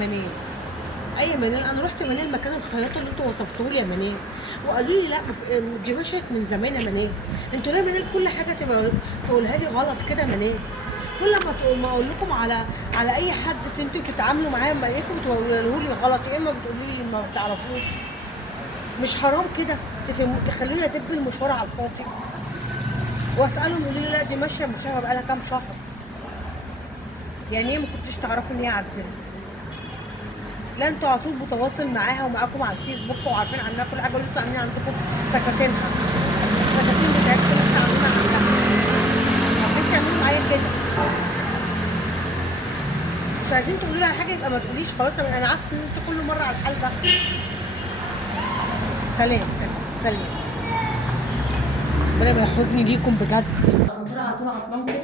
منال، اي منال. انا رحت منال مكان الخياطه اللي انتوا وصفتوه لي يا منال، وقالوا لي لا دي مشيت من زمان يا منال. انتوا ليه يا منال كل حاجه تقولها لي غلط كده يا منال؟ كل ما اقول لكم على اي حد انتوا بتتعاملوا معاه ما لقيتكم تقولوا لي غلط، يا اما بتقولوا لي ما بتعرفوش. مش حرام كده تخلوني ادب المشوار على الفاضي؟ واسالهم يقولوا لي لا دي ماشيه بقى لها كام شهر. يعني ايه ما كنتوش تعرفوا ان هي عزلت؟ لا انتوا على طول بتواصل معاها ومعاكم على الفيسبوك وعارفين عنها كل حاجه، ولسه عاملين عندكم فساتينها، الفساتين بتاعتكم لسه عاملين عندها. طب تعملوا معايا كده؟ مش عايزين تقولوا لي على حاجه يبقى ما تقوليش خلاص. انا عارفه ان انتوا كل مره على الحال ده. سلام سلام سلام. ربنا ما ياخدني ليكم بجد. الاسانسير على طول عطلان كده.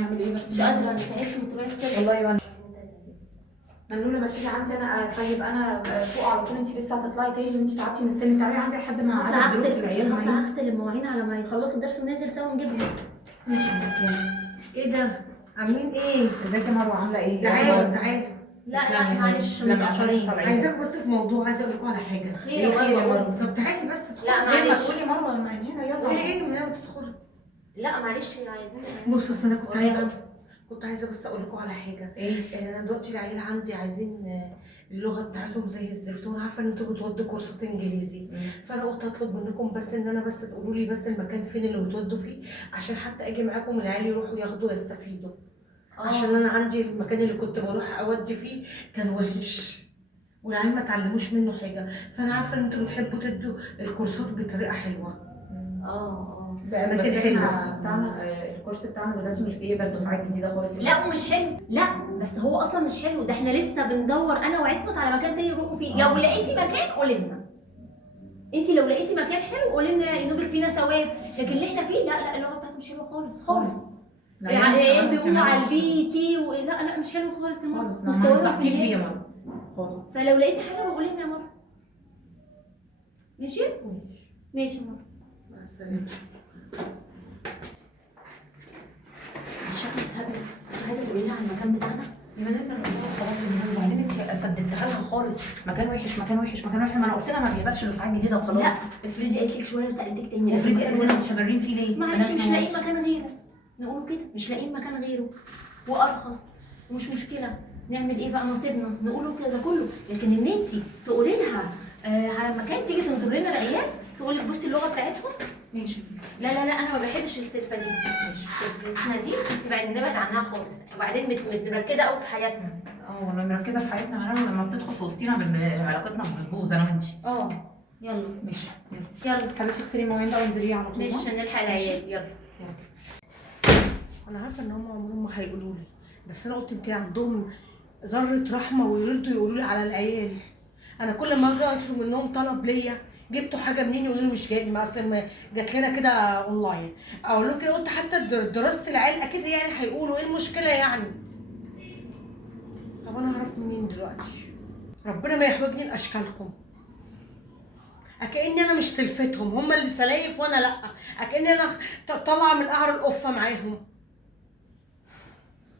نعمل ايه بس؟ مش قادره، انا تعبت وطلعت والله وانا منوله ما تيجي عندي انا. طيب انا فوق على طول، انت لسه هتطلعي تاني وانت تعبتي من السن؟ تعالي عندي لحد ما هطلع عدد دروس اغسل العيال هطلع معايا. اغسل المواعين على ما يخلصوا الدرس وننزل سوا نجيبهم. ماشي يلا. ايه ده؟ عاملين ايه؟ ازيك يا مروه عامله ايه؟ تعالوا تعالوا. لا معلش متاخرين. عايزاك بس في موضوع، عايزه اقول لكم على حاجه. خير يا مروه. طب تعالي بس ادخلي. لا زي ما معلش. تقولي مروه من هنا يلا. في ايه من هنا ما تدخلي؟ لا معلش عايزين. بص بس انا ورايا. كنت عايزه بس اقول لكم على حاجه. ايه؟ انا دلوقتي العيال عندي عايزين اللغه بتاعتهم زي الزفت، وانا عارفه ان انتوا بتودوا كورسات انجليزي. فانا قلت اطلب منكم بس ان انا بس تقولوا لي بس المكان فين اللي بتودوا فيه، عشان حتى اجي معاكم العيال يروحوا ياخدوا يستفيدوا. عشان انا عندي المكان اللي كنت بروح اودي فيه كان وحش، والعيال ما اتعلموش منه حاجه. فانا عارفه ان انتوا بتحبوا تدوا الكورسات بطريقه حلوه. بس باماكن حلوه. احنا بتاعنا الكورس بتاعنا دلوقتي مش بيقبل دفعات جديده خالص. لا ومش حلو. لا بس هو اصلا مش حلو، ده احنا لسه بندور انا وعصمت على مكان تاني يروحوا فيه. لو لقيتي مكان قولي لنا. انت لو لقيتي مكان حلو قولي لنا ينوبك فينا ثواب، لكن اللي احنا فيه لا اللغه بتاعته مش حلوه خالص خالص. العيال بيقولوا على البي تي لا مش حلو خالص يا مروه. خالص ما انصحكيش بيه يا مروه خالص. فلو لقيتي حاجه بقولي لنا يا مروه. ماشي؟ ماشي يا مروه. مع السلامه. الشكل هبل. انت عايزه تقولي لها على المكان بتاعنا؟ يا مدام انا قلت لها خلاص يا مدام، وبعدين انت سددتها لها خالص. مكان وحش مكان وحش مكان وحش، ما انا قلت لها ما بيقبلش دفعات جديده وخلاص. لا افرضي قالت لك شويه وسالتك تاني. افرضي قالت لنا مستمرين فيه ليه؟ معلش مش لاقيين مكان غيره. نقوله كده مش لاقيين مكان غيره وارخص ومش مشكله. نعمل ايه بقى نصيبنا؟ نقوله كده كله. لكن ان انت تقولي لها على المكان تيجي تنظر لنا العيال تقول لك بصي اللغه بتاعتهم. ماشي. لا انا ما بحبش السلفه دي. ماشي. السلفتنا دي نبعد عنها خالص. وبعدين مركزه قوي في حياتنا. والله مركزه في حياتنا. انا لما بتدخل في وسطينا علاقتنا بتبوظ انا وانت. يلا ماشي يلا حبيبتي اغسلي المواعين بقى وانزلي على طول. ماشي عشان نلحق العيال. يلا. انا عارفه ان هم عمرهم ما هيقولوا لي، بس انا قلت يمكن عندهم ذره رحمه ويرضوا يقولوا لي على العيال. انا كل ما اجي اطلب منهم طلب ليا جبتوا حاجه منين يقولوا لي مش جاي، ما اصل جات لنا كده اونلاين. اقول لهم كده قلت حتى دراسه العيال اكيد يعني هيقولوا ايه المشكله يعني. طب انا اعرف منين دلوقتي؟ ربنا ما يحوجني لاشكالكم. اكاني انا مش سلفتهم، هم اللي سلايف وانا لا. اكاني انا طالعه من قعر القفه معاهم.